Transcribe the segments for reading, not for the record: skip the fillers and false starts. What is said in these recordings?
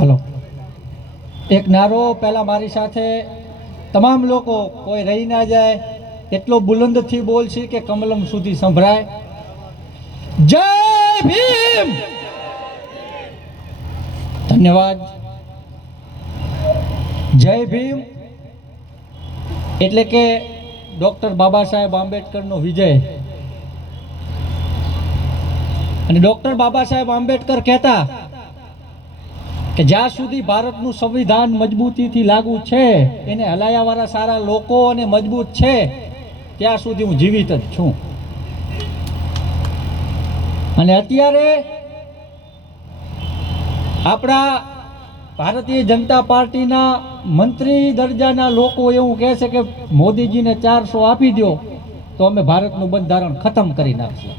હાલો એક નારો પહેલા મારી સાથે તમામ લોકો કોઈ રહી ના જાય એટલો બુલંદથી બોલશે કે કમલમ સુધી સંભળાય. જય ભીમ. ધન્યવાદ. જય ભીમ એટલે કે ડૉક્ટર બાબા સાહેબ આંબેડકરનો વિજય. અને ડૉક્ટર બાબા સાહેબ આંબેડકર કહેતા કે જ્યાં સુધી ભારતનું સંવિધાન મજબૂતીથી લાગુ છે, એને હલાયાવાળા સારા લોકો અને મજબૂત છે, ત્યાં સુધી હું જીવિત જ છું. અને અત્યારે આપણા ભારતીય જનતા પાર્ટીના મંત્રી દરજાના લોકો એવું કહે છે કે મોદીજીને 400 આપી દો તો અમે ભારતનું બંધારણ ખતમ કરી નાખશું.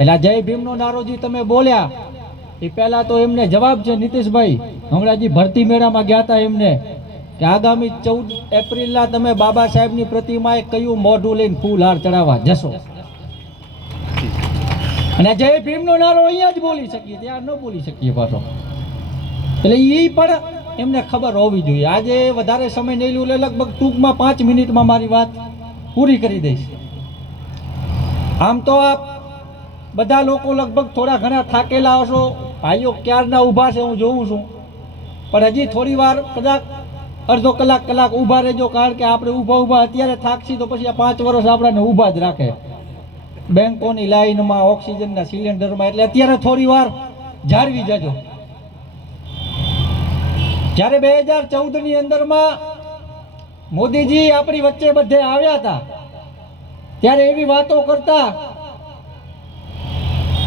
એટલે જય ભીમનો નારો જે તમે બોલ્યા એ પહેલા તો એમને જવાબ છે નીતિશભાઈ, હમણાં જે ભરતી મેળામાં ગયા હતા એમને કે આગામી 14 એપ્રિલના તમે બાબા સાહેબની પ્રતિમાએ કયું મોઢું લઈને ફૂલહાર ચડાવવા જશો. અને જય ભીમનો નારો અહીંયા જ બોલી શકીએ, ત્યાં ન બોલી શકીએ પાછો. એટલે એ પણ એમને ખબર હોવી જોઈએ. આજે વધારે સમય નહીં લઉં, લગભગ ટૂંકમાં 5 મિનિટમાં મારી વાત પૂરી કરી દઈશ. આમ તો આપ બધા લોકો લગભગ થોડા ઘણા થાકેલા હશો, ભાઈઓ ક્યારના ઊભા છે હું જોઉં છું, પણ હજી થોડી વાર કદાચ અડધો કલાક ઊભા રહેજો, કારણ કે આપણે ઊભા અત્યારે થાકશી તો પછી આ 5 વર્ષ આપણને ઊભા જ રાખે બેંકોની લાઈનમાં, ઓક્સિજનના સિલિન્ડરમાં. એટલે અત્યારે થોડી વાર જાળવી જજો. જ્યારે 2014ની અંદરમાં મોદીજી આપણી વચ્ચે બધે આવ્યા હતા ત્યારે એવી વાતો કરતા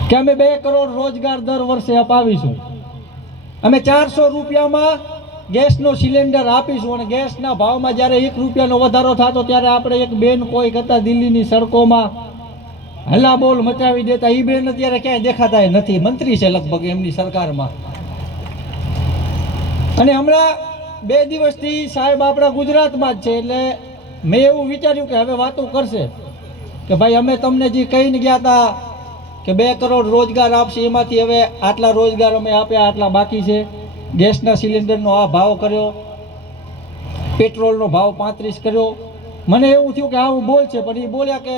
કે અમે 2 કરોડ રોજગાર દર વર્ષે અપાવીશું, અમે 400 રૂપિયામાં ગેસનો સિલિન્ડર આપીશું. અને ગેસના ભાવમાં જ્યારે 1 રૂપિયાનો વધારો થતો ત્યારે આપણે એક બેન કોઈ હતા દિલ્હીની સડકોમાં હલ્લાબોલ મચાવી દેતા, એ બેન અત્યારે ક્યાંય દેખાતા નથી, મંત્રી છે લગભગ એમની સરકારમાં. અને હમણાં 2 દિવસથી સાહેબ આપણા ગુજરાતમાં જ છે, એટલે મેં એવું વિચાર્યું કે હવે વાતો કરશે કે ભાઈ અમે તમને જે કહીને ગયા હતા કે 2 કરોડ રોજગાર આપશે, એમાંથી હવે આટલા રોજગાર અમે આપ્યા, આટલા બાકી છે. ગેસના સિલિન્ડરનો આ ભાવ કર્યો, પેટ્રોલનો ભાવ 35 કર્યો. મને એવું થયું કે આવું બોલશે, પણ એ બોલ્યા કે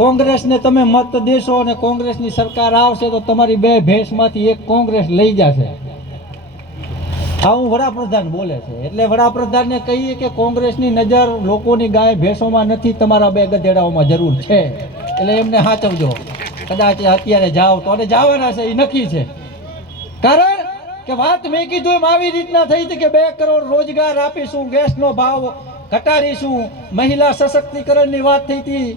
કોંગ્રેસને તમે મત દેશો અને કોંગ્રેસની સરકાર આવશે તો તમારી 2 ભેંસમાંથી 1 કોંગ્રેસ લઈ જશે. આવું વડાપ્રધાન બોલે છે. એટલે વડાપ્રધાનને કહીએ કે કોંગ્રેસની નજર લોકોની ગાય ભેંસોમાં નથી, તમારા 2 ગધેડાઓમાં જરૂર છે. એટલે એમને સાચવજો. કદાચ અત્યારે જાઓ તો, અને જવાના છે એ નક્કી છે. કારણ કે વાત મેં કીધું એમ આવી રીતના થઈ હતી કે 2 કરોડ રોજગાર આપીશું, ગેસનો ભાવ ઘટાડીશું, મહિલા સશક્તિકરણની વાત થઈ હતી.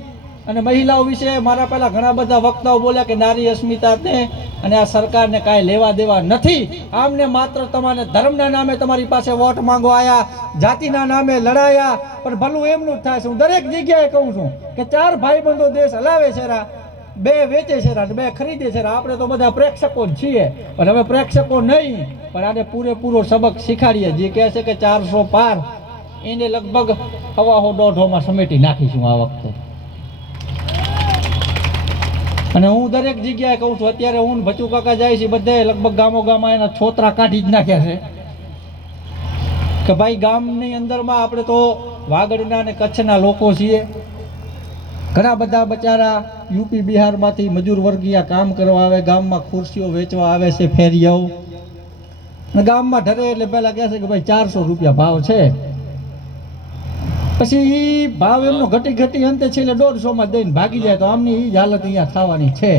અને મહિલાઓ વિશે મારા પહેલા ઘણા બધા વક્તાઓ બોલ્યા કે નારી અસ્મિતાને અને આ સરકારને કાંઈ લેવા દેવા નથી. આમને માત્ર તમારે ધર્મના નામે તમારી પાસે વોટ માંગવા આવ્યા, જાતિના નામે લડાયા, પણ ભલું એમનું જ થાય છે. હું દરેક જગ્યાએ કહું છું કે 4 ભાઈબંધો દેશ હલાવે છે, 2 વેચે છે, 2 ખરીદે છે. આપણે તો બધા પ્રેક્ષકો જ છીએ, પણ હવે પ્રેક્ષકો નહીં, પણ આને પૂરેપૂરો સબક શીખાડીએ. જે કહે છે કે 400 પાર, એને લગભગ 1.5-1.5 સમેટી નાખીશું આ વખતે. અને હું દરેક જગ્યાએ કહું છું, અત્યારે હું ભચુ કાકા જાય છે બધે લગભગ ગામોગામમાં એના છોતરા કાઢી જ નાખ્યા છે કે ભાઈ ગામની અંદરમાં આપણે તો વાગડના અને કચ્છના લોકો છીએ. ઘણા બધા બચારા યુપી બિહારમાંથી મજૂર વર્ગીય કામ કરવા આવે, ગામમાં ખુરશીઓ વેચવા આવે છે ફેરિયાઓ. અને ગામમાં ઢરે એટલે પહેલાં કહે છે કે ભાઈ 400 રૂપિયા ભાવ છે, પછી એ ભાવ એમનો ઘટી અંતે છે એટલે 150માં દઈને ભાગી જાય. તો આમની એ જ હાલત અહીંયા થવાની છે.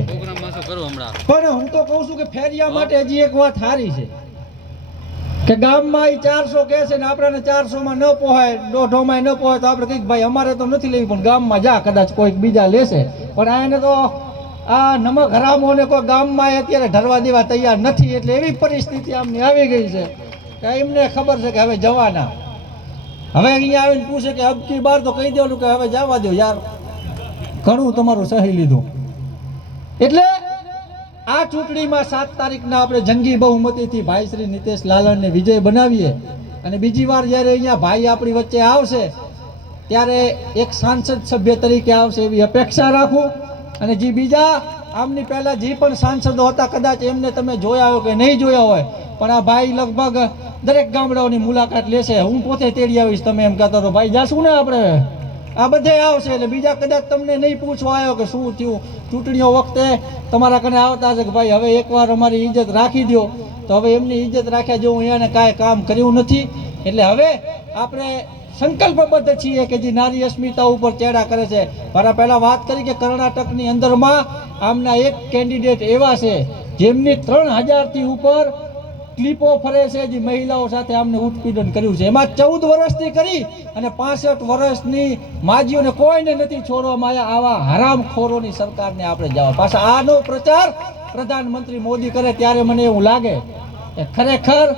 પણ હું તો કહું છું કે ફેરિયા માટે હજી એક વાત સારી છે કે ગામમાં એ 400 કહે છે ને આપણને 400માં ન પોહાય, 1.5માં ન પોહાય તો આપણે કંઈક ભાઈ અમારે તો નથી લેવી, પણ ગામમાં જા, કદાચ કોઈક બીજા લેશે. પણ આને તો આ નમક હરામોને કોઈ ગામમાં અત્યારે ઢરવા દેવા તૈયાર નથી. એટલે એવી પરિસ્થિતિ આમની આવી ગઈ છે કે એમને ખબર છે કે હવે જવાના. હવે અહીંયા આવીને પૂછે કે અબકી બાર તો કહી દેવાનું કે હવે જવા દો યાર, ઘણું તમારું સહી લીધું. એટલે આ ચૂંટણીમાં 7 તારીખના આપણે જંગી બહુમતીથી ભાઈ શ્રી નીતિશ લાલણને વિજય બનાવીએ. અને બીજી વાર જ્યારે અહીંયા ભાઈ આપણી વચ્ચે આવશે ત્યારે એક સાંસદ સભ્ય તરીકે આવશે એવી અપેક્ષા રાખું. અને જે બીજા આમની પહેલાં જે પણ સાંસદો હતા કદાચ એમને તમે જોયા હોય કે નહીં જોયા હોય, પણ આ ભાઈ લગભગ દરેક ગામડાઓની મુલાકાત લેશે. હું પોતે તેડી આવીશ. તમે એમ કહેતો તો ભાઈ જાશું ને આપણે, આ બધે આવશે. એટલે બીજા કદાચ તમને નહીં પૂછવા આવ્યો કે શું થયું. ચૂંટણીઓ વખતે તમારા કને આવતા છે કે ભાઈ હવે એકવાર અમારી ઇજ્જત રાખી દો, તો હવે એમની ઇજ્જત રાખ્યા જેવું એને કાંઈ કામ કર્યું નથી. એટલે હવે આપણે સંકલ્પબદ્ધ છીએ કે જે નારી અસ્મિતા ઉપર ચેડા કરે છે. મારા પહેલાં વાત કરી કે કર્ણાટકની અંદરમાં આમના એક કેન્ડિડેટ એવા છે જેમની 3000થી ઉપર ક્લિપો ફરે છે, જે મહિલાઓ સાથે આમને ઉત્પીડન કર્યું છે. એમાં 14 વર્ષથી કરી અને 65 વર્ષની માજીઓને કોઈને નથી છોડવામાં આવ્યા. આવા હરામખોરોની સરકારને આપણે જવા પાછા આનો પ્રચાર પ્રધાનમંત્રી મોદી કરે ત્યારે મને એવું લાગે કે ખરેખર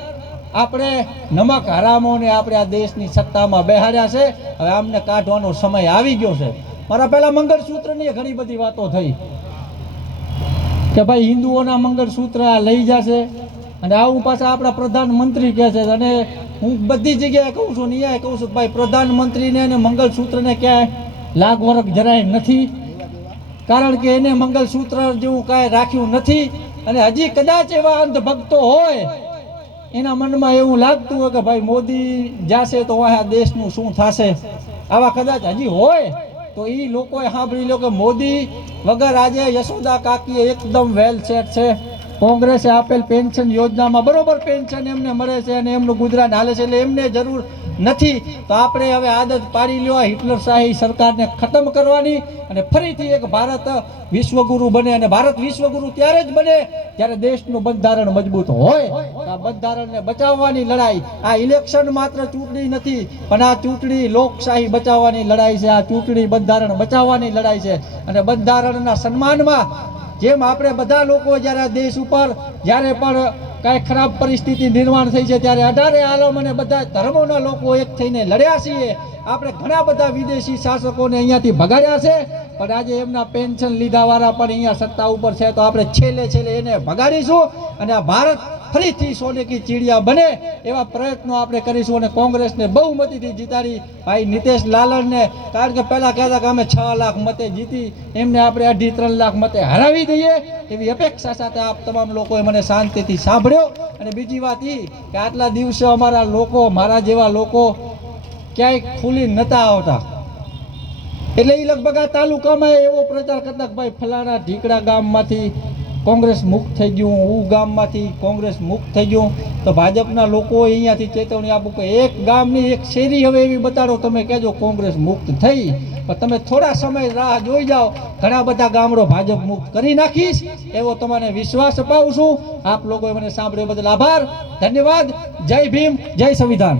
આપણે નમક હરામોને આપણે આ દેશની સત્તામાં બેહાડ્યા છે. હવે આમને કાઢવાનો સમય આવી ગયો છે. મારા પહેલા મંગળસૂત્રની ઘણી બધી વાતો થઈ કે ભાઈ હિન્દુઓના મંગળસૂત્ર આ લઈ જશે, અને આવું પાછા આપણા પ્રધાનમંત્રી કહે છે. અને હું બધી જગ્યાએ કહું છું, ન્યાય કહું છું ભાઈ પ્રધાનમંત્રીને અને મંગળસૂત્રને ક્યાંય લાગ વરખ જરાય નથી, કારણ કે એને મંગળસૂત્ર જેવું કાંઈ રાખ્યું નથી. અને હજી કદાચ એવા અંધભક્તો હોય એના મનમાં એવું લાગતું હોય કે ભાઈ મોદી જાશે તો આ દેશનું શું થશે, આવા કદાચ હજી હોય તો એ લોકોએ સાંભળી લો કે મોદી વગર આજે યશોદા કાકી એકદમ વેલ સેટ છે. કોંગ્રેસે આપેલ પેન્શન યોજનામાં બરોબર પેન્શન એમને મળે છે અને એમનું ગુજરાન હાલે છે, એટલે એમને જરૂર નથી. તો આપણે હવે આદત પાડી લ્યો હિટલરશાહી સરકારને ખતમ કરવાની અને ફરીથી એક ભારત વિશ્વગુરુ બને. અને ભારત વિશ્વગુરુ ત્યારે જ બને જ્યારે દેશનું બંધારણ મજબૂત હોય. આ બંધારણને બચાવવાની લડાઈ, આ ઇલેક્શન માત્ર ચૂંટણી નથી, પણ આ ચૂંટણી લોકશાહી બચાવવાની લડાઈ છે. આ ચૂંટણી બંધારણ બચાવવાની લડાઈ છે. અને બંધારણના સન્માનમાં જેમ આપણે બધા લોકો જ્યારે આ દેશ ઉપર જ્યારે પણ કાંઈ ખરાબ પરિસ્થિતિ નિર્માણ થઈ છે ત્યારે 18 આલમ અને બધા ધર્મોના લોકો એક થઈને લડ્યા છીએ. આપણે ઘણા બધા વિદેશી શાસકોને અહીંયાથી ભગાડ્યા છે, પણ આજે એમના પેન્શન લીધાવાળા પણ અહીંયા સત્તા ઉપર છે. તો આપણે છેલ્લે એને ભગાડીશું અને આ ભારત ફરીથી સોને કી ચીડિયા બને એવા પ્રયત્નો આપણે કરીશું. અને કોંગ્રેસને બહુમતીથી જીતાડી ભાઈ નીતેશ લાલનને, કારણ કે પહેલાં કહેતા કે અમે 6 લાખ મતે જીતી, એમને આપણે 2.5-3 લાખ મતે હરાવી દઈએ એવી અપેક્ષા સાથે આપ તમામ લોકોએ મને શાંતિથી સાંભળ્યો. અને બીજી વાત એ કે આટલા દિવસે અમારા લોકો, મારા જેવા લોકો ક્યાંય ખુલી નહોતા આવતા, એટલે એ લગભગ આ તાલુકામાં એવો પ્રચાર કરતા કે ભાઈ ફલાણા ઢીકડા ગામમાંથી કોંગ્રેસ મુક્ત થઈ ગયું, હું ગામમાંથી કોંગ્રેસ મુક્ત થઈ ગયું. તો ભાજપના લોકોએ અહીંયાથી ચેતવણી આપું કે એક ગામની એક શેરી હવે એવી બતાડો તમે કહેજો કોંગ્રેસ મુક્ત થઈ, પણ તમે થોડા સમય રાહ જોઈ જાઓ, ઘણા બધા ગામડો ભાજપ મુક્ત કરી નાખીશ એવો તમને વિશ્વાસ અપાવું છું. આપ લોકોએ મને સાંભળ્યો બદલ આભાર, ધન્યવાદ. જય ભીમ, જય સંવિધાન.